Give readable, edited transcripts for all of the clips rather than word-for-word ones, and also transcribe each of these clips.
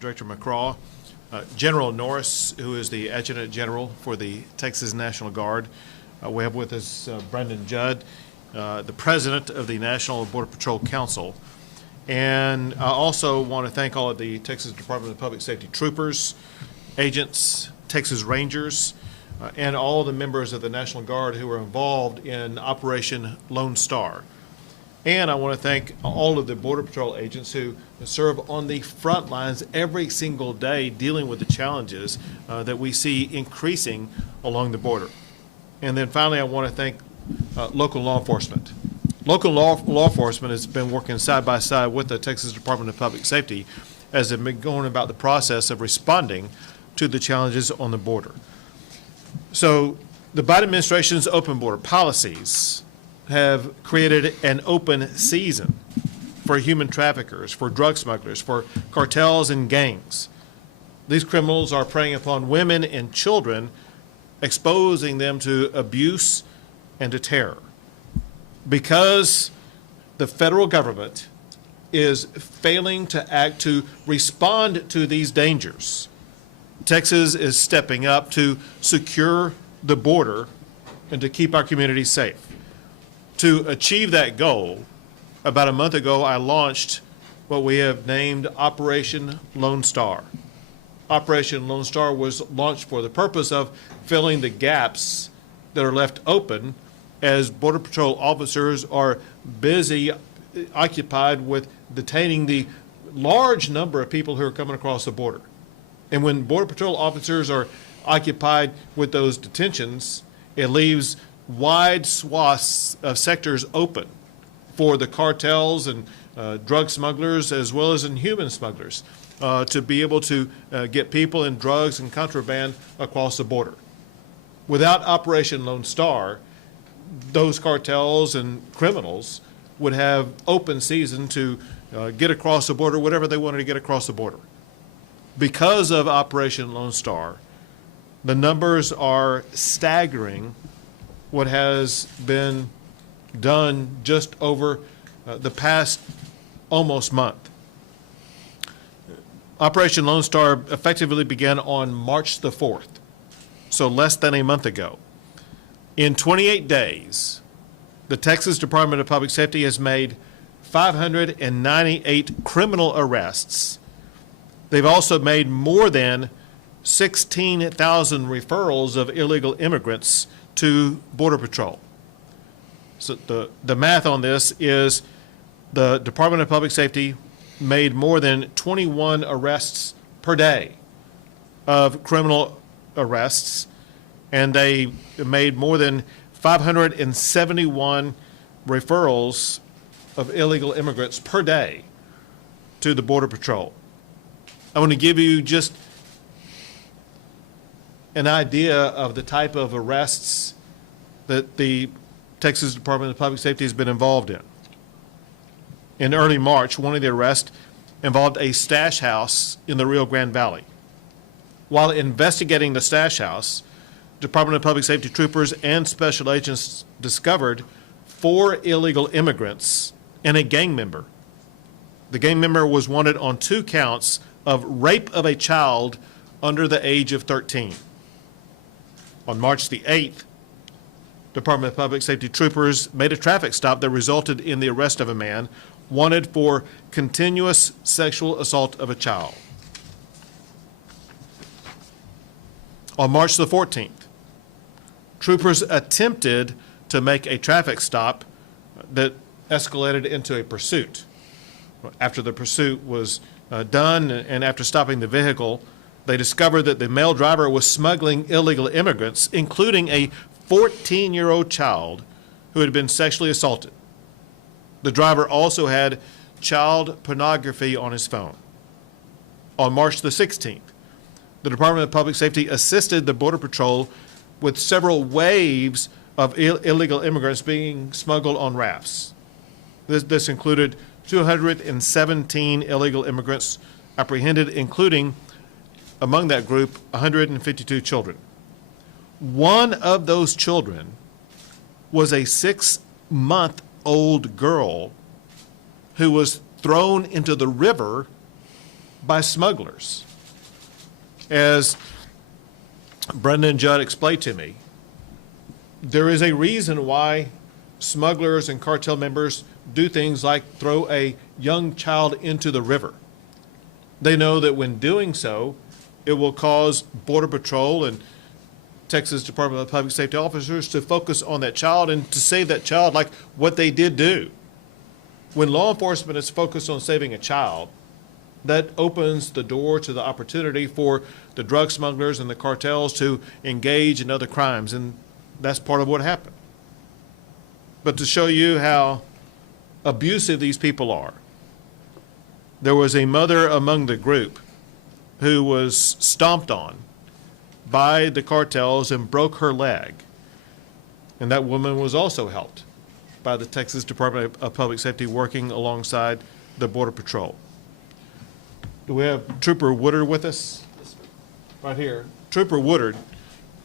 Director McCraw, General Norris, who is the Adjutant General for the Texas National Guard. We have with us Brendan Judd, the President of the National Border Patrol Council. And I also want to thank all of the Texas Department of Public Safety troopers, agents, Texas Rangers, and all the members of the National Guard who were involved in Operation Lone Star. And I want to thank all of the Border Patrol agents who serve on the front lines every single day dealing with the challenges that we see increasing along the border. And then finally, I want to thank local law enforcement. Local law enforcement has been working side by side with the Texas Department of Public Safety as they've been going about the process of responding to the challenges on the border. So the Biden administration's open border policies have created an open season for human traffickers, for drug smugglers, for cartels and gangs. These criminals are preying upon women and children, exposing them to abuse and to terror. Because the federal government is failing to act to respond to these dangers, Texas is stepping up to secure the border and to keep our communities safe. To achieve that goal, about a month ago, I launched what we have named Operation Lone Star. Operation Lone Star was launched for the purpose of filling the gaps that are left open as Border Patrol officers are busy, occupied with detaining the large number of people who are coming across the border. And when Border Patrol officers are occupied with those detentions, it leaves wide swaths of sectors open for the cartels and drug smugglers as well as in human smugglers to be able to get people and drugs and contraband across the border. Without Operation Lone Star, those cartels and criminals would have open season to get across the border, whatever they wanted to get across the border. Because of Operation Lone Star, the numbers are staggering. What has been done just over the past almost month. Operation Lone Star effectively began on March the 4th, so less than a month ago. In 28 days, the Texas Department of Public Safety has made 598 criminal arrests. They've also made more than 16,000 referrals of illegal immigrants to Border Patrol. So the math on this is the Department of Public Safety made more than 21 arrests per day of criminal arrests, and they made more than 571 referrals of illegal immigrants per day to the Border Patrol. I want to give you just an idea of the type of arrests that the Texas Department of Public Safety has been involved in. In early March, one of the arrests involved a stash house in the Rio Grande Valley. While investigating the stash house, Department of Public Safety troopers and special agents discovered 4 illegal immigrants and a gang member. The gang member was wanted on 2 counts of rape of a child under the age of 13. On March the 8th, Department of Public Safety troopers made a traffic stop that resulted in the arrest of a man wanted for continuous sexual assault of a child. On March the 14th, troopers attempted to make a traffic stop that escalated into a pursuit. After the pursuit was done and after stopping the vehicle, they discovered that the male driver was smuggling illegal immigrants, including a 14-year-old child who had been sexually assaulted. The driver also had child pornography on his phone. On March the 16th, the Department of Public Safety assisted the Border Patrol with several waves of illegal immigrants being smuggled on rafts. This included 217 illegal immigrants apprehended, including, among that group, 152 children. One of those children was a 6-month-old girl who was thrown into the river by smugglers. As Brendan Judd explained to me, there is a reason why smugglers and cartel members do things like throw a young child into the river. They know that when doing so, it will cause Border Patrol and Texas Department of Public Safety officers to focus on that child and to save that child like what they did do. When law enforcement is focused on saving a child, that opens the door to the opportunity for the drug smugglers and the cartels to engage in other crimes, and that's part of what happened. But to show you how abusive these people are, there was a mother among the group who was stomped on by the cartels and broke her leg. And that woman was also helped by the Texas Department of Public Safety working alongside the Border Patrol. Do we have Trooper Woodard with us? Right here. Trooper Woodard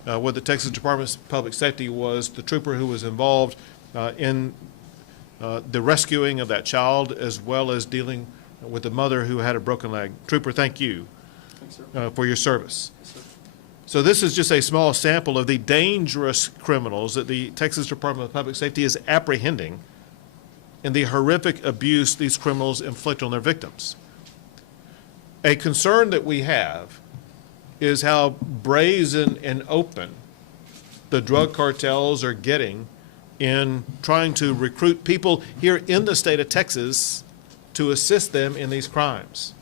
with the Texas Department of Public Safety was the trooper who was involved in the rescuing of that child as well as dealing with the mother who had a broken leg. Trooper, thank you. Thanks, sir. For your service. Yes, sir. So this is just a small sample of the dangerous criminals that the Texas Department of Public Safety is apprehending and the horrific abuse these criminals inflict on their victims. A concern that we have is how brazen and open the drug cartels are getting in trying to recruit people here in the state of Texas to assist them in these crimes.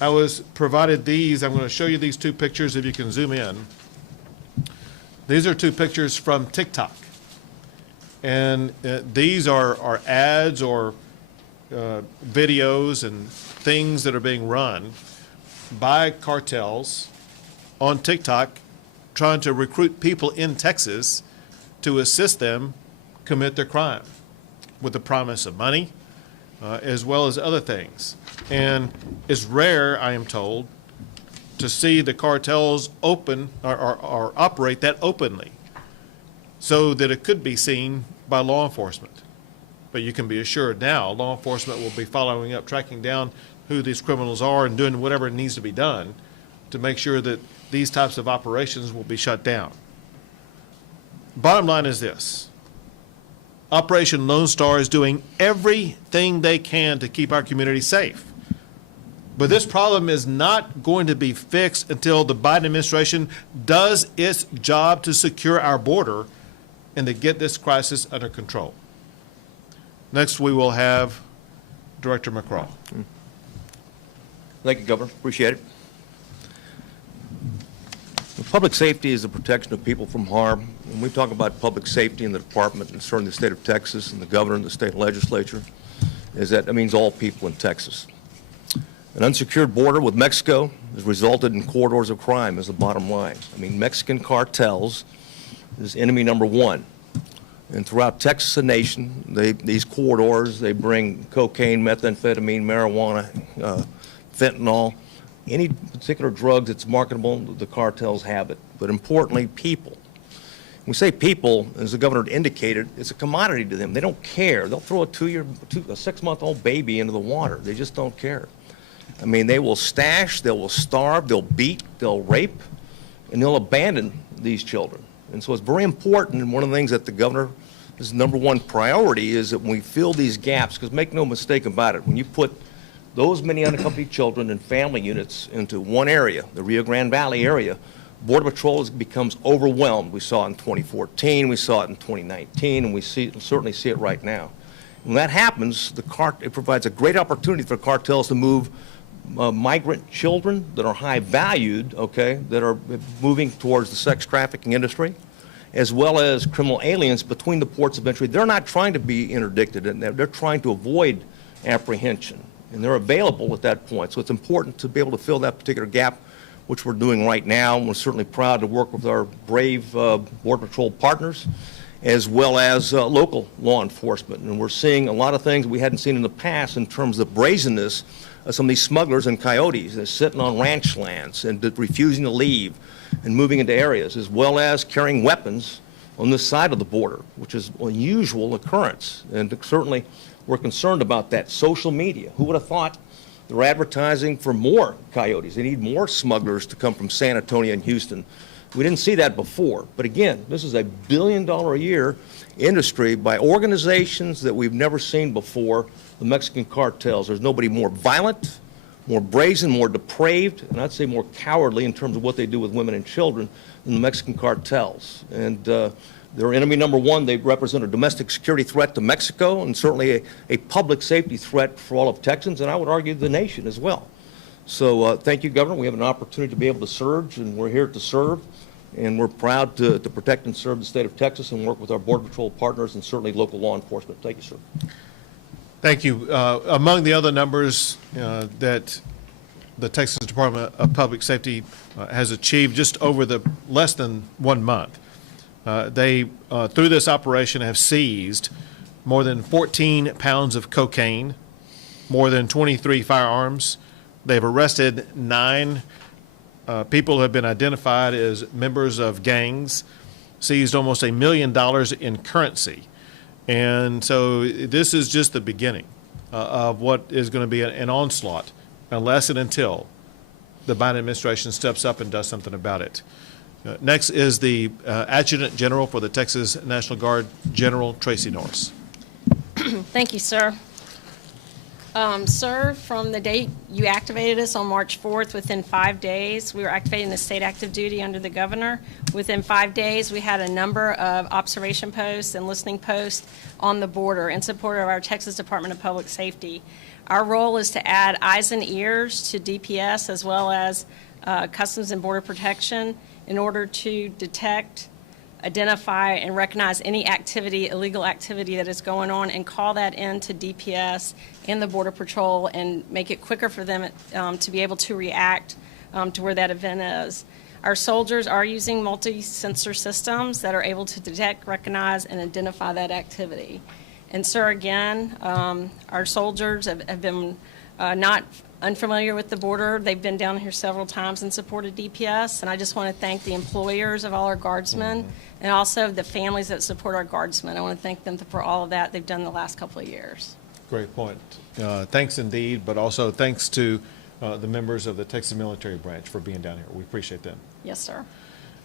I was provided these. I'm going to show you these two pictures if you can zoom in. These are two pictures from TikTok. And these are ads or videos and things that are being run by cartels on TikTok trying to recruit people in Texas to assist them commit their crime with the promise of money as well as other things. And it's rare, I am told, to see the cartels open or operate that openly so that it could be seen by law enforcement. But you can be assured now law enforcement will be following up, tracking down who these criminals are and doing whatever needs to be done to make sure that these types of operations will be shut down. Bottom line is this. Operation Lone Star is doing everything they can to keep our community safe. But this problem is not going to be fixed until the Biden administration does its job to secure our border and to get this crisis under control. Next, we will have Director McCraw. Thank you, Governor. Appreciate it. Public safety is the protection of people from harm. When we talk about public safety in the department, and certainly the state of Texas and the governor and the state legislature, that means all people in Texas. An unsecured border with Mexico has resulted in corridors of crime is the bottom line. I mean, Mexican cartels is enemy number one. And throughout Texas, the nation, these corridors, they bring cocaine, methamphetamine, marijuana, fentanyl, any particular drug that's marketable, the cartels have it. But importantly, people. When we say people, as the governor indicated, it's a commodity to them. They don't care. They'll throw a 6-month-old baby into the water. They just don't care. I mean, they will stash, they will starve, they'll beat, they'll rape, and they'll abandon these children. And so it's very important, and one of the things that the governor's number one priority is that when we fill these gaps, because make no mistake about it, when you put those many unaccompanied children and family units into one area, the Rio Grande Valley area, Border Patrol becomes overwhelmed. We saw it in 2014, we saw it in 2019, and we certainly see it right now. When that happens, it provides a great opportunity for cartels to move migrant children that are high valued, okay, that are moving towards the sex trafficking industry, as well as criminal aliens between the ports of entry. They're not trying to be interdicted, and they're trying to avoid apprehension, and they're available at that point. So it's important to be able to fill that particular gap, which we're doing right now. And we're certainly proud to work with our brave Border Patrol partners, as well as local law enforcement. And we're seeing a lot of things we hadn't seen in the past in terms of brazenness of some of these smugglers and coyotes that are sitting on ranch lands and refusing to leave and moving into areas, as well as carrying weapons on this side of the border, which is an unusual occurrence. And certainly we're concerned about that. Social media. Who would have thought They're advertising for more coyotes. They need more smugglers to come from San Antonio and Houston. We didn't see that before. But again, this is a $1 billion a year industry by organizations that we've never seen before, the Mexican cartels. There's nobody more violent, more brazen, more depraved, and I'd say more cowardly in terms of what they do with women and children than the Mexican cartels. And they're enemy number one. They represent a domestic security threat to Mexico and certainly a public safety threat for all of Texans, and I would argue the nation as well. So thank you, Governor. We have an opportunity to be able to serve, and we're here to serve. And we're proud to protect and serve the state of Texas and work with our Border Patrol partners and certainly local law enforcement. Thank you, sir. Thank you. Among the other numbers that the Texas Department of Public Safety has achieved just over the less than 1 month, they, through this operation, have seized more than 14 pounds of cocaine, more than 23 firearms. They've arrested 9 people who have been identified as members of gangs, seized almost $1 million in currency. And so this is just the beginning of what is going to be an onslaught unless and until the Biden administration steps up and does something about it. Next is the Adjutant General for the Texas National Guard, General Tracy Norris. Thank you, sir. Sir, from the date you activated us on March 4th, within 5 days, we were activating the state active duty under the governor. Within 5 days, we had a number of observation posts and listening posts on the border in support of our Texas Department of Public Safety. Our role is to add eyes and ears to DPS as well as Customs and Border Protection in order to detect, identify, and recognize any activity, illegal activity that is going on, and call that in to DPS and the Border Patrol and make it quicker for them to be able to react to where that event is. Our soldiers are using multi-sensor systems that are able to detect, recognize, and identify that activity. And sir, again, our soldiers have been not unfamiliar with the border. They've been down here several times in support of DPS, and I just want to thank the employers of all our guardsmen and also the families that support our guardsmen. I want to thank them for all of that they've done the last couple of years. Great point. Thanks indeed, but also thanks to the members of the Texas Military Branch for being down here. We appreciate them. Yes, sir.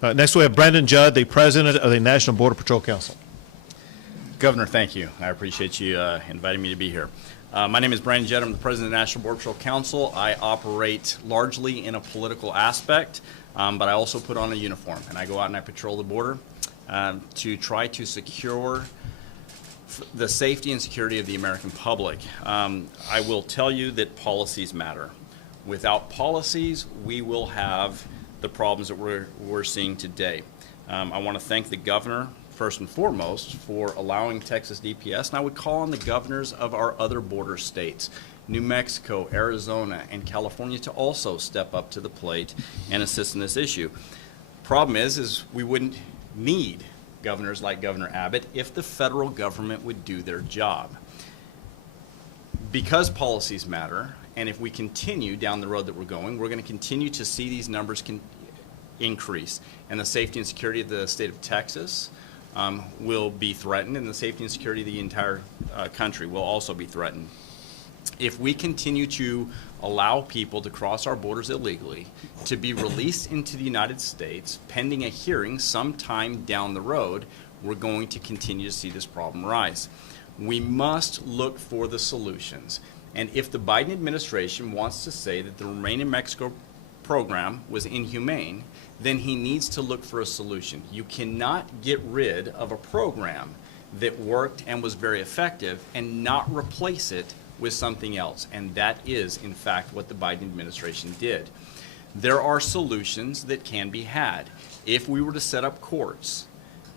Next we have Brandon Judd, the President of the National Border Patrol Council. Governor, thank you. I appreciate you inviting me to be here. My name is Brandon Judd. I'm the President of the National Border Patrol Council. I operate largely in a political aspect, but I also put on a uniform, and I go out and I patrol the border to try to secure the safety and security of the American public. I will tell you that policies matter. Without policies, we will have the problems that we're seeing today. I want to thank the governor, first and foremost, for allowing Texas DPS, and I would call on the governors of our other border states, New Mexico, Arizona, and California, to also step up to the plate and assist in this issue. Problem is we wouldn't need governors like Governor Abbott if the federal government would do their job. Because policies matter, and if we continue down the road that we're going to continue to see these numbers increase, and the safety and security of the state of Texas will be threatened, and the safety and security of the entire country will also be threatened. If we continue to allow people to cross our borders illegally, to be released into the United States pending a hearing sometime down the road, we're going to continue to see this problem rise. We must look for the solutions. And if the Biden administration wants to say that the Remain in Mexico program was inhumane, then he needs to look for a solution. You cannot get rid of a program that worked and was very effective and not replace it with something else. And that is, in fact, what the Biden administration did. There are solutions that can be had. If we were to set up courts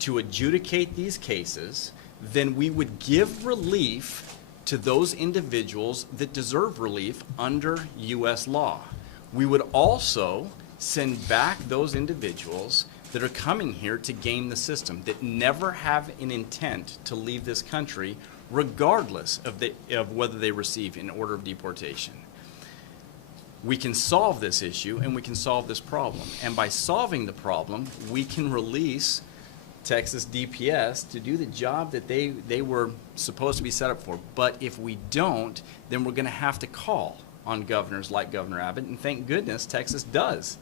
to adjudicate these cases, then we would give relief to those individuals that deserve relief under U.S. law. We would also send back those individuals that are coming here to game the system, that never have an intent to leave this country, regardless of whether they receive an order of deportation. We can solve this issue and we can solve this problem. And by solving the problem, we can release Texas DPS to do the job that they were supposed to be set up for. But if we don't, then we're going to have to call on governors like Governor Abbott, and thank goodness Texas does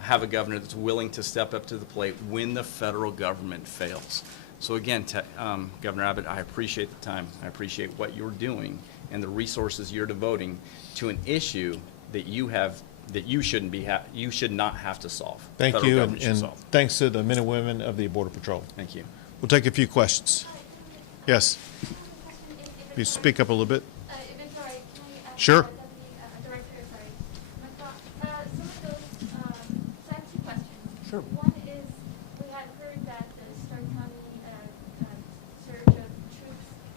have a governor that's willing to step up to the plate when the federal government fails. So again, Governor Abbott, I appreciate the time. I appreciate what you're doing and the resources you're devoting to an issue that you should not have to solve. Thank Federal you, government should and solve. thanks to the men and women of the Border Patrol. Thank you. We'll take a few questions. Yes, you speak up a little bit. If it's all right, can I ask Sure. Director, sorry, some of those, so I have two questions. Sure. One is, we had heard that the Stark County surge of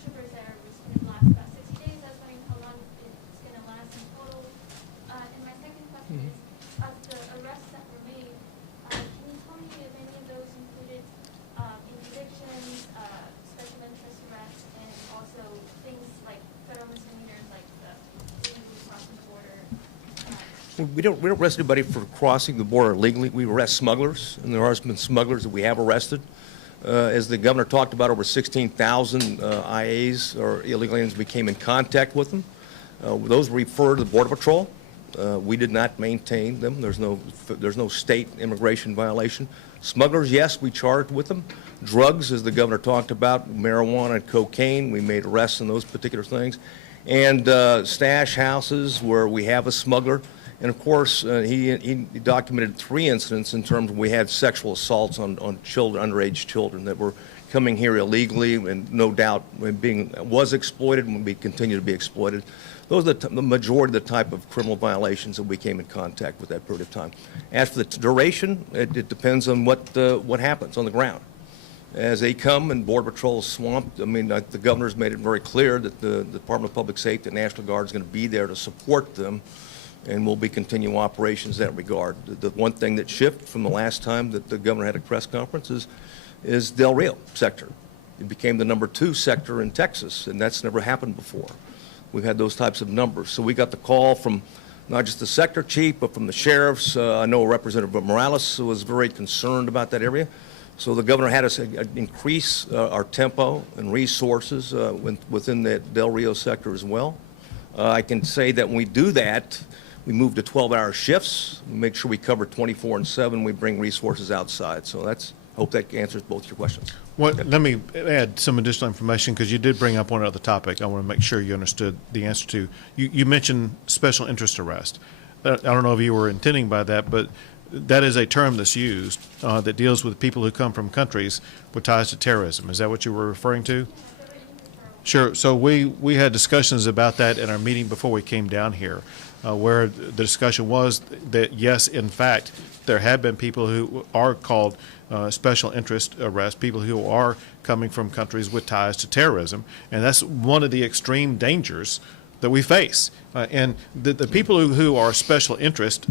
troopers there was going to last about 60 days. I was wondering how long it's going to last in total. And my second question is, of the arrests that were made, can you tell me if any of those included interdictions, special interest arrests, and also things like federal misdemeanors like the illegally crossing the border? We don't arrest anybody for crossing the border illegally. We arrest smugglers, and there have been smugglers that we have arrested. As the governor talked about, over 16,000 IAs or illegal aliens became in contact with them. Those were referred to the Border Patrol. We did not maintain them. There's no state immigration violation. Smugglers, yes, we charged with them. Drugs, as the governor talked about, marijuana and cocaine, we made arrests on those particular things. And stash houses where we have a smuggler. And of course, he documented 3 incidents in terms of we had sexual assaults on children, underage children that were coming here illegally and no doubt was exploited and will be continue to be exploited. Those are the majority of the type of criminal violations that we came in contact with that period of time. As for the duration, it depends on what happens on the ground. As they come and Border Patrol is swamped, I mean, the governor's made it very clear that the Department of Public Safety and National Guard is going to be there to support them, and we'll be continuing operations in that regard. The one thing that shifted from the last time that the governor had a press conference is Del Rio sector. It became the #2 sector in Texas, and that's never happened before. We've had those types of numbers. So we got the call from not just the sector chief, but from the sheriffs. I know Representative Morales was very concerned about that area. So the governor had us increase our tempo and resources within the Del Rio sector as well. I can say that when we do that, we move to 12-hour shifts. We make sure we cover 24/7. We bring resources outside. So hope that answers both your questions. Well, let me add some additional information because you did bring up one other topic I want to make sure you understood the answer to. You mentioned special interest arrest. I don't know if you were intending by that, but that is a term that's used that deals with people who come from countries with ties to terrorism. Is that what you were referring to? Sure. So we had discussions about that in our meeting before we came down here, where the discussion was that, yes, in fact, there have been people who are called special interest arrests, people who are coming from countries with ties to terrorism, and that's one of the extreme dangers that we face. And the people who are special interest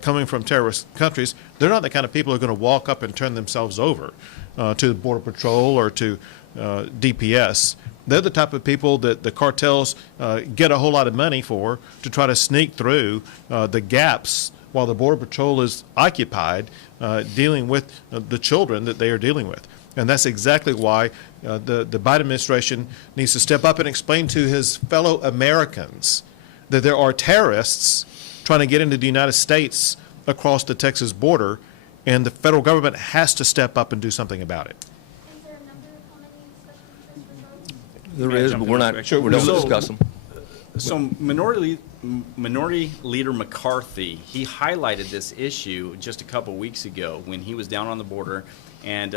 coming from terrorist countries, they're not the kind of people who are going to walk up and turn themselves over to the Border Patrol or to DPS. They're the type of people that the cartels get a whole lot of money for to try to sneak through the gaps while the Border Patrol is occupied dealing with the children that they are dealing with. And that's exactly why the Biden administration needs to step up and explain to his fellow Americans that there are terrorists trying to get into the United States across the Texas border, and the federal government has to step up and do something about it. Is there a number of how many special interest referrals? There May I is, jump but in we're real not, quick? we don't So- discuss them. So Minority Leader McCarthy, he highlighted this issue just a couple weeks ago when he was down on the border, and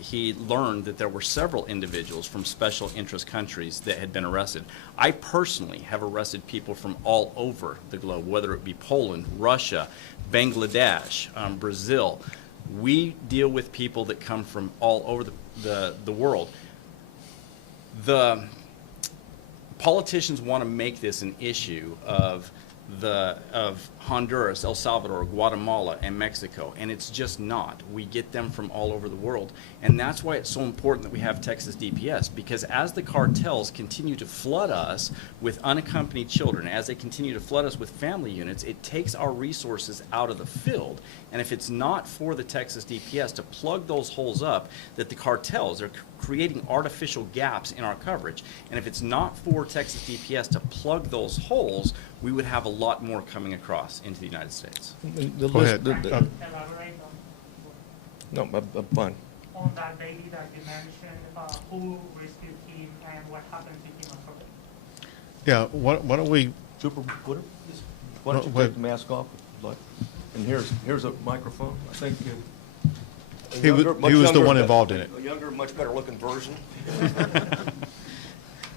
he learned that there were several individuals from special interest countries that had been arrested. I personally have arrested people from all over the globe, whether it be Poland, Russia, Bangladesh, Brazil. We deal with people that come from all over the world. The politicians want to make this an issue of Honduras, El Salvador, Guatemala, and Mexico, and it's just not. We get them from all over the world, and that's why it's so important that we have Texas DPS, because as the cartels continue to flood us with unaccompanied children, as they continue to flood us with family units, it takes our resources out of the field, and if it's not for the Texas DPS to plug those holes up, that the cartels are creating artificial gaps in our coverage, and if it's not for Texas DPS to plug those holes, we would have a lot more coming across into the United States. The Go list- ahead. the- Elaborate No, I'm fine. on that baby that you mentioned, who rescued him and what happened to him after? Yeah, why don't we, Trooper, why don't you Wait. take the mask off? if you'd like? And here's a microphone. I think a He was- younger- much he was the younger, one involved in it. A younger, much better looking version.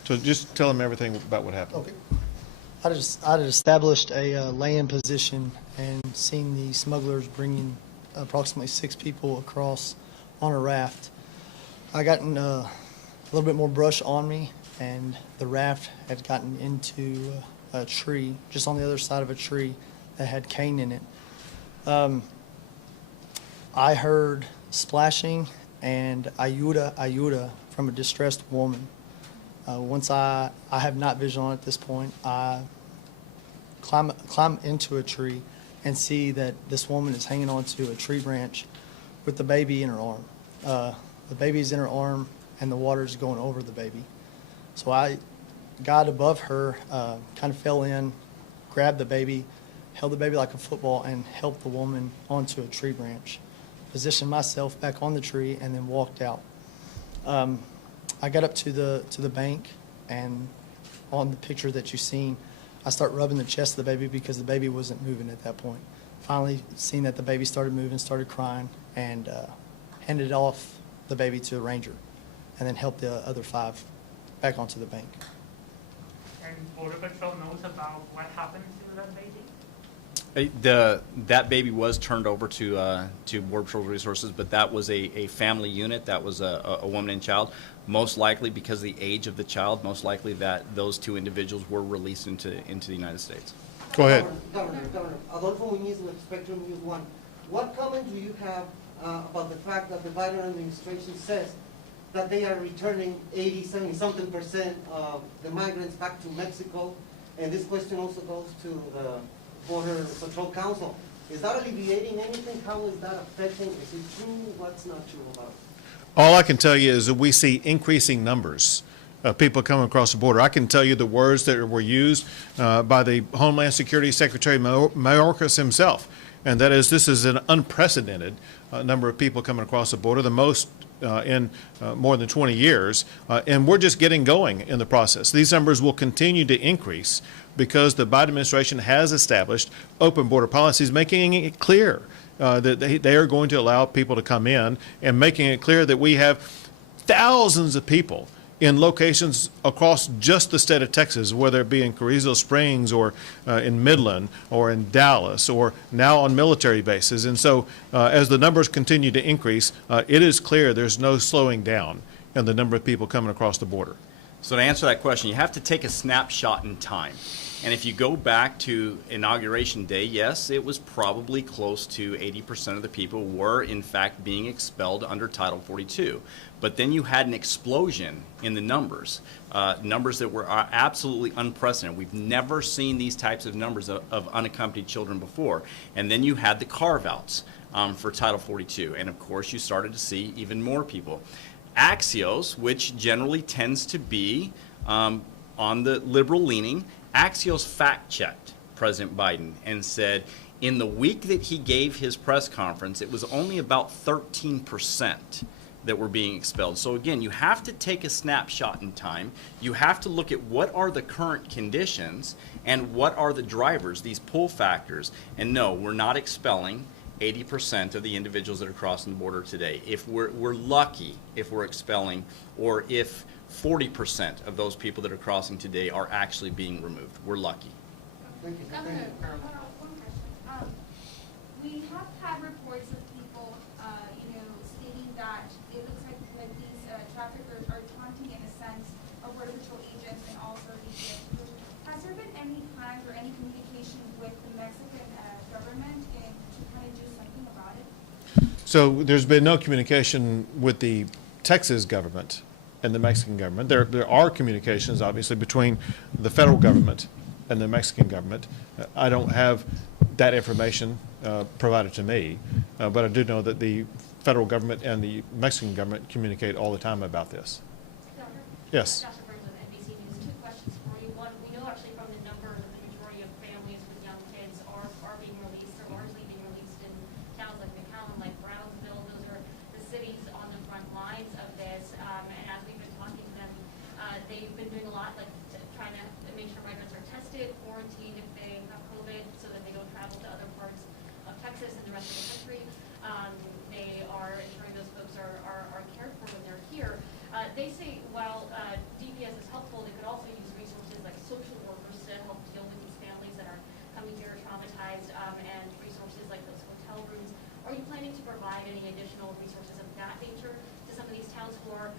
so just tell them everything about what happened. Okay. I had established a lay-in position and seen the smugglers bringing approximately 6 people across on a raft. I gotten a little bit more brush on me, and the raft had gotten into a tree, just on the other side of a tree that had cane in it. I heard splashing and ayuda from a distressed woman. Once I have night vision on at this point, I climb into a tree and see that this woman is hanging onto a tree branch with the baby in her arm. The baby's in her arm and the water's going over the baby. So I got above her, kind of fell in, grabbed the baby, held the baby like a football, and helped the woman onto a tree branch. Positioned myself back on the tree and then walked out. I got up to the bank, and on the picture that you've seen, I start rubbing the chest of the baby because the baby wasn't moving at that point. Finally seen that the baby started moving, started crying, and handed off the baby to a ranger, and then helped the other 5 back onto the bank. And Border Patrol knows about what happened to that baby? That baby was turned over to Border Patrol Resources, but that was a family unit. That was a woman and child. Most likely, because of the age of the child, most likely that those 2 individuals were released into the United States. Go ahead. Governor, Adolfo Muñiz with Spectrum News 1. What comment do you have about the fact that the Biden administration says that they are returning 80, 70-something% of the migrants back to Mexico? And this question also goes to the Border Patrol Council. Is that alleviating anything? How is that affecting? Is it true? What's not true about it? All I can tell you is that we see increasing numbers of people coming across the border. I can tell you the words that were used by the Homeland Security Secretary Mayorkas himself, and that is this is an unprecedented number of people coming across the border, the most in more than 20 years, and we're just getting going in the process. These numbers will continue to increase because the Biden administration has established open border policies, making it clear that they are going to allow people to come in, and making it clear that we have thousands of people in locations across just the state of Texas, whether it be in Carrizo Springs or in Midland or in Dallas or now on military bases. And so as the numbers continue to increase, it is clear there's no slowing down in the number of people coming across the border. So to answer that question, you have to take a snapshot in time. And if you go back to Inauguration Day, yes, it was probably close to 80% of the people were in fact being expelled under Title 42. But then you had an explosion in the numbers, numbers that were absolutely unprecedented. We've never seen these types of numbers of unaccompanied children before. And then you had the carve-outs for Title 42. And of course, you started to see even more people. Axios, which generally tends to be on the liberal leaning, Axios fact-checked President Biden and said in the week that he gave his press conference, it was only about 13% that were being expelled. So again, you have to take a snapshot in time. You have to look at what are the current conditions and what are the drivers, these pull factors. And no, we're not expelling 80% of the individuals that are crossing the border today. If we're lucky if we're expelling, or if 40% of those people that are crossing today are actually being removed. We're lucky. Thank you. Governor, one question. We have had reports of people, stating that it looks like these traffickers are taunting, in a sense, of Border Patrol agents and also these people. Has there been any plans or any communication with the Mexican government to kind of do something about it? So there's been no communication with the Texas government and the Mexican government. There are communications, obviously, between the federal government and the Mexican government. I don't have that information provided to me, but I do know that the federal government and the Mexican government communicate all the time about this. Doctor? Yes. Joshua Burns with NBC News. 2 questions for you. One, we know actually from the number that the majority of They are ensuring those folks are cared for when they're here. They say while DPS is helpful, they could also use resources like social workers to help deal with these families that are coming here traumatized, and resources like those hotel rooms. Are you planning to provide any additional resources of that nature to some of these towns who are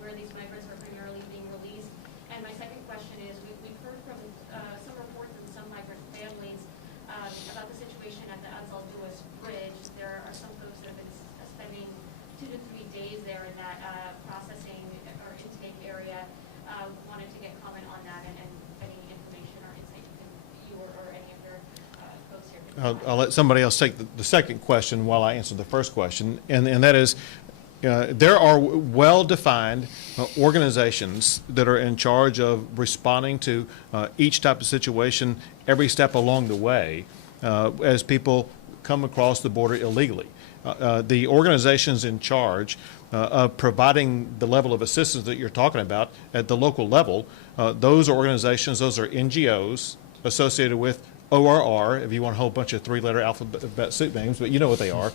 where these migrants are primarily being released? And my second question is, we've heard from some reports and some migrant families about the situation at the Ansel Lewis Bridge. There are some folks that have been spending 2 to 3 days there in that processing or intake area. Wanted to get comment on that and any information or insight you or any of your folks here can provide. I'll let somebody else take the second question while I answer the first question, and that is, there are well-defined organizations that are in charge of responding to each type of situation every step along the way as people come across the border illegally. The organizations in charge of providing the level of assistance that you're talking about at the local level, those organizations, those are NGOs associated with ORR, if you want a whole bunch of 3-letter alphabet soup names, but you know what they are.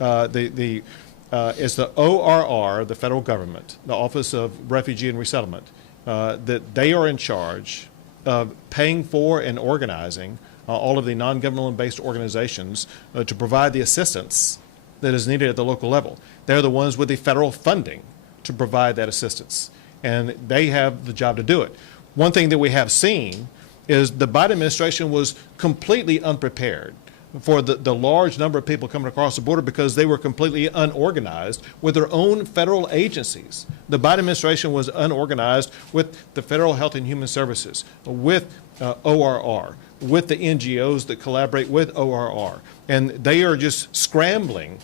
It's the ORR, the federal government, the Office of Refugee and Resettlement, that they are in charge of paying for and organizing all of the non-governmental-based organizations to provide the assistance that is needed at the local level. They're the ones with the federal funding to provide that assistance, and they have the job to do it. One thing that we have seen is the Biden administration was completely unprepared for the large number of people coming across the border because they were completely unorganized with their own federal agencies. The Biden administration was unorganized with the Federal Health and Human Services, with ORR, with the NGOs that collaborate with ORR. And they are just scrambling,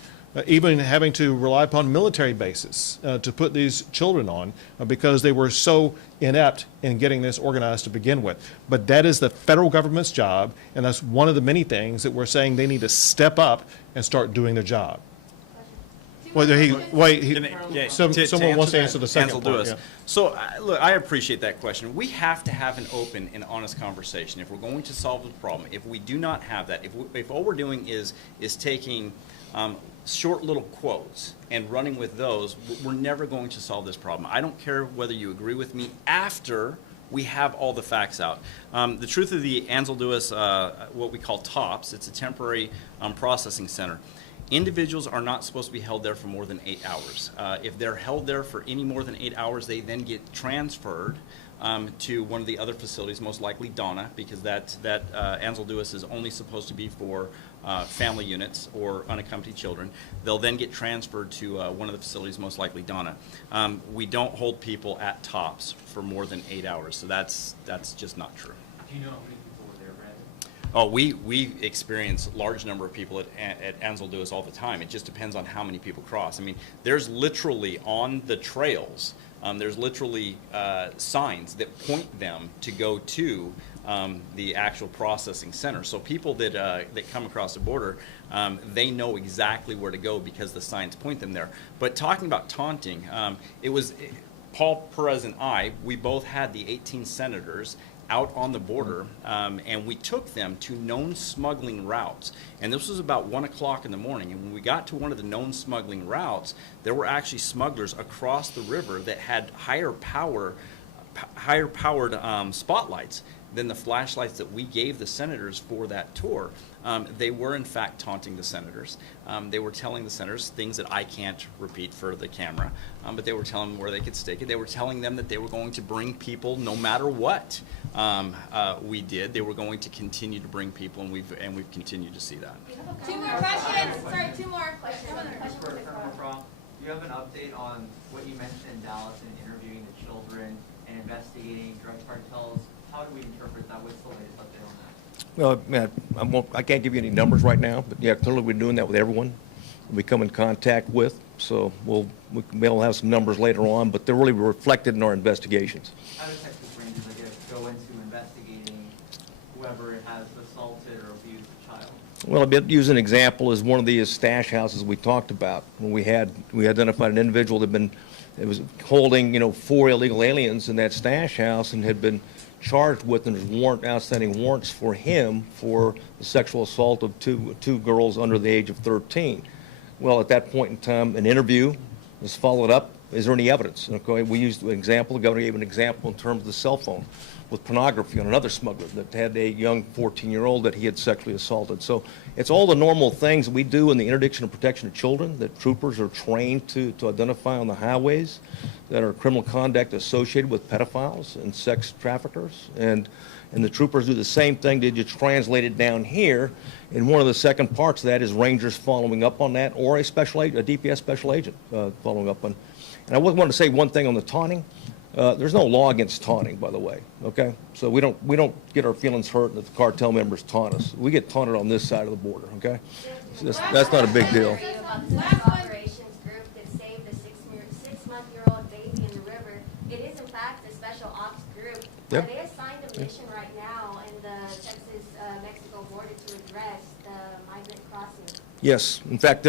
even having to rely upon military bases to put these children on because they were so inept in getting this organized to begin with. But that is the federal government's job, and that's one of the many things that we're saying they need to step up and start doing their job. Someone wants to answer the second part. Yeah. So, look, I appreciate that question. We have to have an open and honest conversation. If we're going to solve the problem, if we do not have that, if all we're doing is taking short little quotes and running with those, we're never going to solve this problem. I don't care whether you agree with me after we have all the facts out. The truth of the Ansel Lewis, what we call TOPS, it's a temporary processing center. Individuals are not supposed to be held there for more than 8 hours. If they're held there for any more than 8 hours, they then get transferred to one of the other facilities, most likely Donna, because that Ansel Lewis is only supposed to be for family units or unaccompanied children. They'll then get transferred to one of the facilities, most likely Donna. We don't hold people at TOPS for more than 8 hours, so that's just not true. Do you know how many people were there, Brandon? Oh, we experience a large number of people at Ansel Lewis all the time. It just depends on how many people cross. I mean, there's literally on the trails, there's literally signs that point them to go to the actual processing center. So people that come across the border, they know exactly where to go because the signs point them there. But talking about taunting, Paul Perez and we both had the 18 senators out on the border, and we took them to known smuggling routes. And this was about 1 o'clock in the morning. And when we got to one of the known smuggling routes, there were actually smugglers across the river that had higher powered spotlights than the flashlights that we gave the senators for that tour. They were in fact taunting the senators. They were telling the senators things that I can't repeat for the camera, but they were telling them where they could stick it. They were telling them that they were going to bring people no matter what we did. They were going to continue to bring people, and we've continued to see that. Two more questions. Sorry, two more. Do you have an update on what you mentioned in Dallas and interviewing the children and investigating drug cartels? How do we interpret that? What's the latest update on that? Well, I can't give you any numbers right now, but yeah, clearly we're doing that with everyone we come in contact with. So we'll have some numbers later on, but they're really reflected in our investigations. How do Texas Rangers, I guess, go into investigating whoever has assaulted or abused a child? Well, I'll use an example as one of the stash houses we talked about. When we identified an individual that was holding 4 illegal aliens in that stash house and had been charged with, and there's outstanding warrants for him for the sexual assault of two girls under the age of 13. Well, at that point in time, an interview was followed up. Is there any evidence? Okay, we used an example. The governor gave an example in terms of the cell phone with pornography on another smuggler that had a young 14-year-old that he had sexually assaulted. So it's all the normal things we do in the interdiction and protection of children that troopers are trained to identify on the highways that are criminal conduct associated with pedophiles and sex traffickers. And the troopers do the same thing. They just translate it down here. And one of the second parts of that is rangers following up on that, or a DPS special agent following up on. And I want to say one thing on the taunting. There's no law against taunting, by the way. Okay, so we don't get our feelings hurt that the cartel members taunt us. We get taunted on this side of the border. Okay, so that's not a big deal. About the special operations group that saved the six-month-year-old baby in the river. It is in fact a special ops group. Yep. Are they assigned a mission right now in the Texas-Mexico border to address the migrant crossing? Yes, in fact,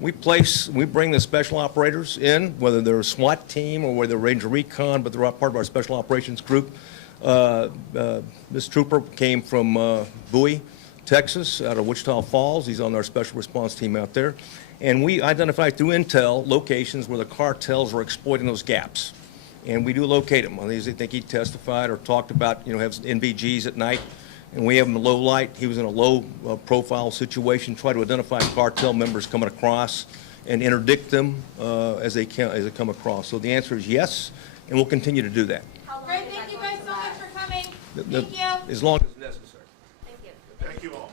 we bring the special operators in, whether they're a SWAT team or whether they're Ranger Recon, but they're part of our special operations group. This trooper came from Bowie, Texas, out of Wichita Falls. He's on our special response team out there. And we identify through intel locations where the cartels are exploiting those gaps. And we do locate them. I think he testified or talked about, have NVGs at night. And we have him in low light. He was in a low profile situation, try to identify cartel members coming across and interdict them as they come across. So the answer is yes, and we'll continue to do that. Great, thank you guys so much for coming. Thank you. As long as necessary. Thank you. Thank you all.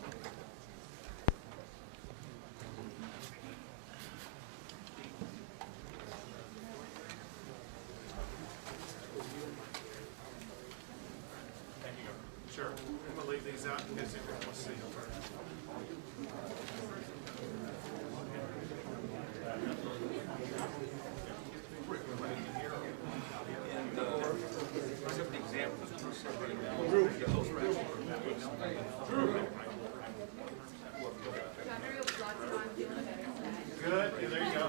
Sure. I'm going to leave these out in case anyone wants to see them. Good. Yeah, there you go.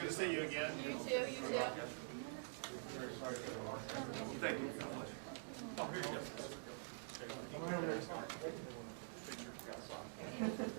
Good to see you again. You too, you too. Thank you. Oh, here you go.